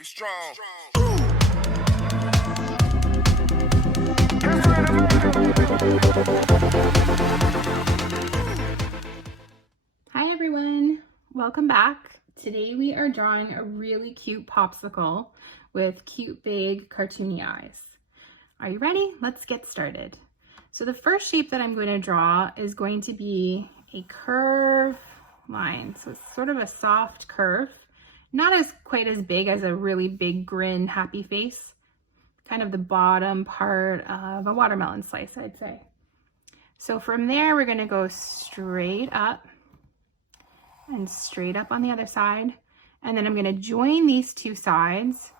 Get strong. Hi everyone, welcome back. Today we are drawing a really cute popsicle with cute big cartoony eyes. Are you ready? Let's get started. So the first shape that I'm going to draw is going to be a curve line. So it's sort of a soft curve, not as quite as big as a really big grin, happy face, kind of the bottom part of a watermelon slice, I'd say. So from there, we're going to go straight up and straight up on the other side. And then I'm going to join these two sides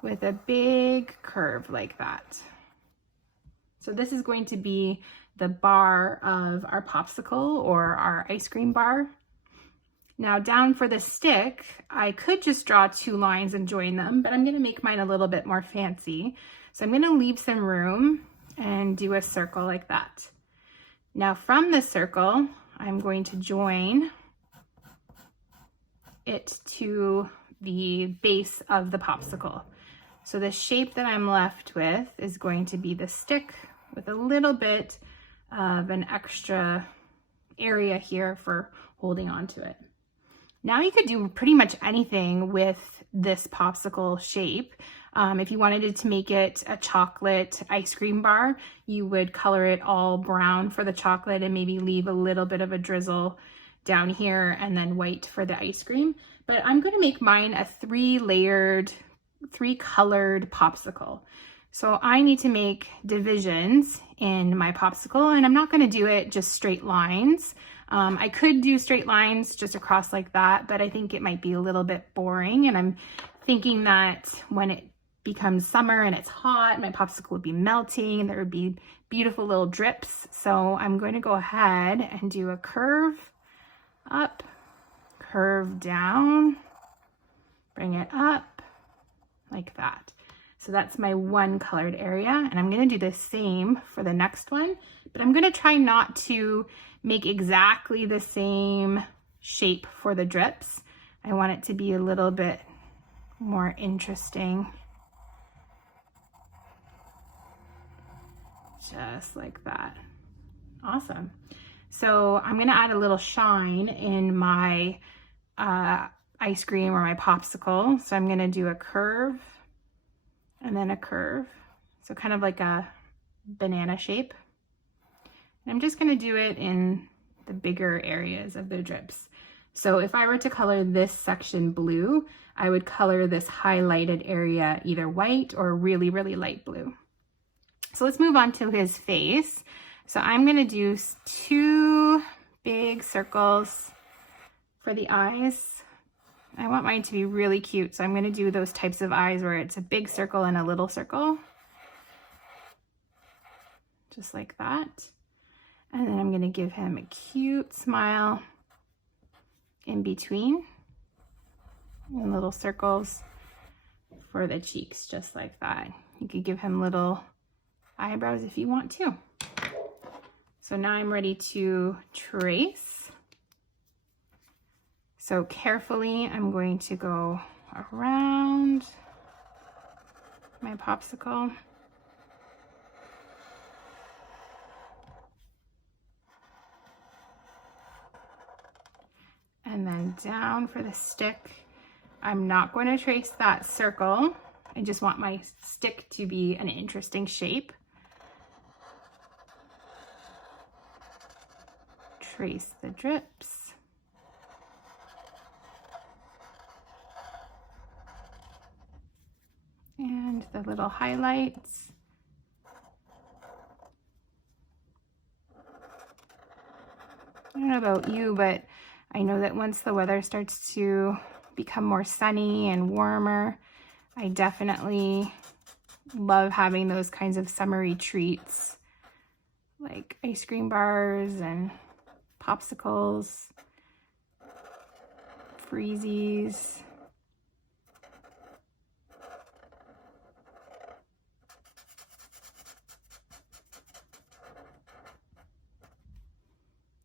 with a big curve like that. So this is going to be the bar of our popsicle or our ice cream bar. Now down for the stick, I could just draw two lines and join them, but I'm going to make mine a little bit more fancy. So I'm going to leave some room and do a circle like that. Now from the circle, I'm going to join it to the base of the popsicle. So the shape that I'm left with is going to be the stick with a little bit of an extra area here for holding on to it. Now you could do pretty much anything with this popsicle shape. If you wanted to make it a chocolate ice cream bar, you would color it all brown for the chocolate and maybe leave a little bit of a drizzle down here and then white for the ice cream. But I'm going to make mine a three-colored popsicle. So I need to make divisions in my popsicle, and I'm not going to do it just straight lines. I could do straight lines just across like that, but I think it might be a little bit boring. And I'm thinking that when it becomes summer and it's hot, my popsicle would be melting and there would be beautiful little drips. So I'm going to go ahead and do a curve up, curve down, bring it up like that. So that's my one colored area, and I'm going to do the same for the next one, but I'm going to try not to make exactly the same shape for the drips. I want it to be a little bit more interesting. Just like that. Awesome. So I'm going to add a little shine in my ice cream or my popsicle. So I'm going to do a curve and then a curve. So kind of like a banana shape. And I'm just going to do it in the bigger areas of the drips. So if I were to color this section blue, I would color this highlighted area either white or really, really light blue. So let's move on to his face. So I'm going to do two big circles for the eyes. I want mine to be really cute, so I'm going to do those types of eyes where it's a big circle and a little circle. Just like that. And then I'm going to give him a cute smile in between. And little circles for the cheeks, just like that. You could give him little eyebrows if you want to. So now I'm ready to trace. So carefully, I'm going to go around my popsicle. And then down for the stick. I'm not going to trace that circle. I just want my stick to be an interesting shape. Trace the drips. And the little highlights. I don't know about you, but I know that once the weather starts to become more sunny and warmer, I definitely love having those kinds of summery treats like ice cream bars and popsicles, freezies.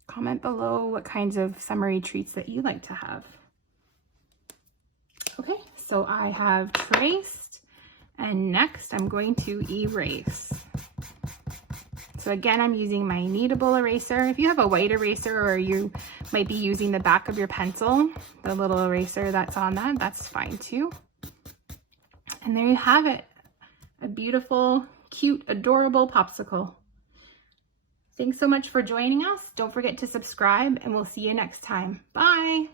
Comment below what kinds of summery treats that you like to have. Okay, So I have traced, and next I'm going to erase. So again, I'm using my kneadable eraser. If you have a white eraser, or you might be using the back of your pencil, the little eraser that's on that, that's fine too. And there you have it, a beautiful, cute, adorable popsicle. Thanks so much for joining us. Don't forget to subscribe, and we'll see you next time. Bye.